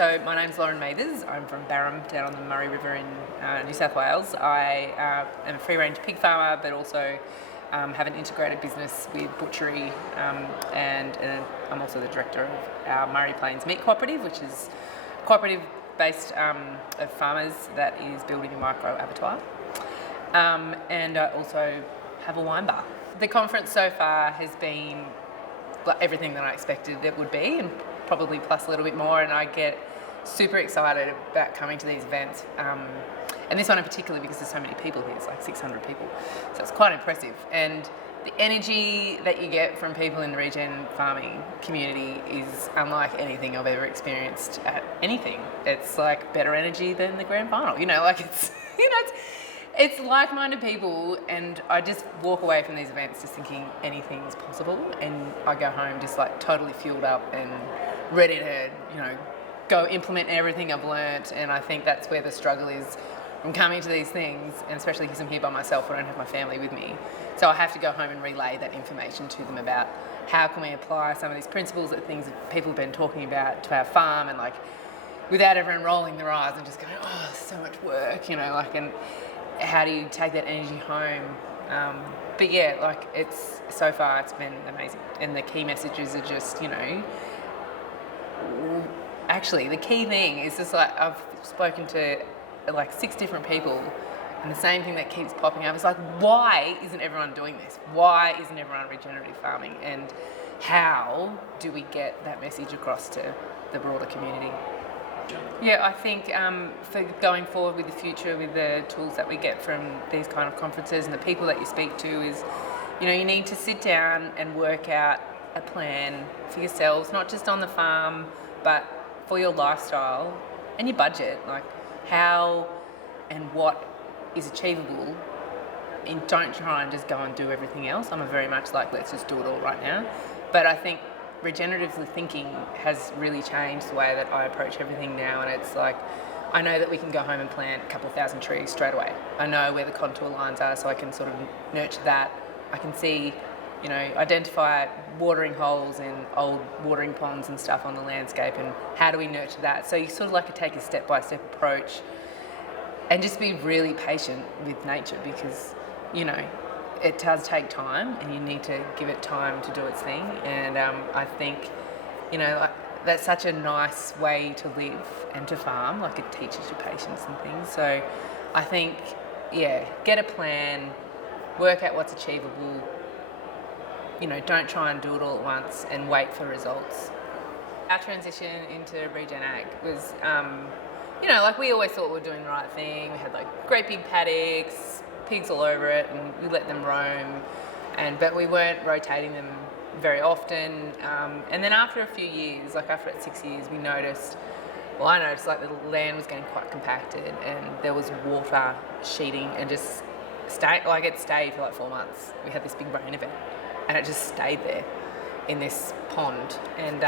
So my name's Lauren Mathers. I'm from Barham, down on the Murray River in New South Wales. I am a free-range pig farmer, but also have an integrated business with butchery, and I'm also the director of our Murray Plains Meat Cooperative, which is a cooperative based of farmers that is building a micro abattoir. And I also have a wine bar. The conference so far has been everything that I expected it would be, and probably plus a little bit more, and I get super excited about coming to these events. And this one in particular because there's so many people here, it's like 600 people. So it's quite impressive. And the energy that you get from people in the regen farming community is unlike anything I've ever experienced at anything. It's like better energy than the grand final, it's like-minded people, and I just walk away from these events just thinking anything is possible, and I go home just like totally fueled up and ready to, go implement everything I've learnt. And I think that's where the struggle is from coming to these things, and especially because I'm here by myself, I don't have my family with me. So I have to go home and relay that information to them about how can we apply some of these principles, that things that people have been talking about to our farm, and without everyone rolling their eyes and just going, oh, so much work, and how do you take that energy home? But yeah, it's so far it's been amazing, and the key messages are just, actually the key thing is just I've spoken to 6 different people, and the same thing that keeps popping up is why isn't everyone doing this? Why isn't everyone regenerative farming? And how do we get that message across to the broader community? Yeah, I think for going forward with the future, with the tools that we get from these kind of conferences and the people that you speak to is, you need to sit down and work out a plan for yourselves, not just on the farm, but for your lifestyle and your budget, how and what is achievable, and don't try and just go and do everything else. I'm very much let's just do it all right now. But I think regeneratively thinking has really changed the way that I approach everything now, and it's I know that we can go home and plant a couple of thousand trees straight away. I know where the contour lines are, so I can sort of nurture that. I can see, identify watering holes in old watering ponds and stuff on the landscape, and how do we nurture that. So you sort of take a step-by-step approach and just be really patient with nature, because, it does take time, and you need to give it time to do its thing. And I think, that's such a nice way to live and to farm. It teaches you patience and things. So I think, get a plan, work out what's achievable. Don't try and do it all at once and wait for results. Our transition into Regen Ag was, we always thought we were doing the right thing. We had great big paddocks, pigs all over it, and we let them roam, but we weren't rotating them very often. And then after a few years, after 6 years, I noticed the land was getting quite compacted, and there was water sheeting and just it stayed for 4 months. We had this big rain event, and it just stayed there in this pond, and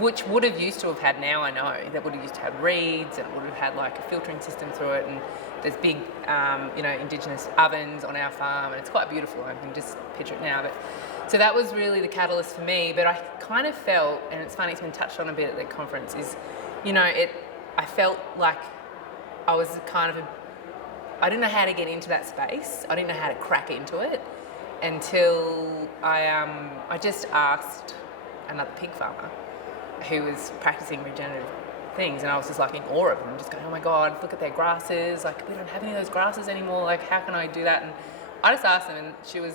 which would have used to have had, now I know, that would have used to have reeds, and it would have had a filtering system through it, and there's big, indigenous ovens on our farm, and it's quite beautiful. I can just picture it now. But so that was really the catalyst for me. But I kind of felt, and it's funny, it's been touched on a bit at the conference, is, I felt like I was I didn't know how to get into that space. I didn't know how to crack into it until I just asked another pig farmer who was practicing regenerative things, and I was just in awe of them, just going, oh my God, look at their grasses, we don't have any of those grasses anymore, how can I do that? And I just asked them, and she was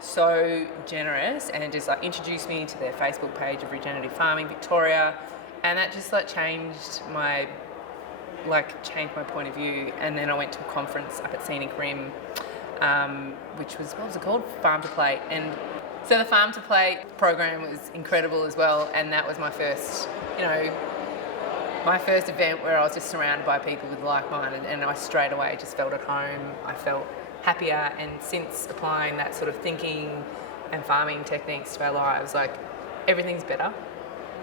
so generous, and just introduced me to their Facebook page of Regenerative Farming Victoria, and that just changed my point of view. And then I went to a conference up at Scenic Rim, which was, what was it called? Farm to Plate. And so the Farm to Plate program was incredible as well, and that was my first, my first event where I was just surrounded by people with like-minded, and I straight away just felt at home. I felt happier, and since applying that sort of thinking and farming techniques to our lives, everything's better,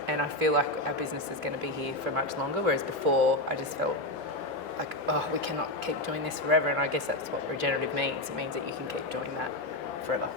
and I feel like our business is going to be here for much longer, whereas before I just felt we cannot keep doing this forever. And I guess that's what regenerative means. It means that you can keep doing that forever.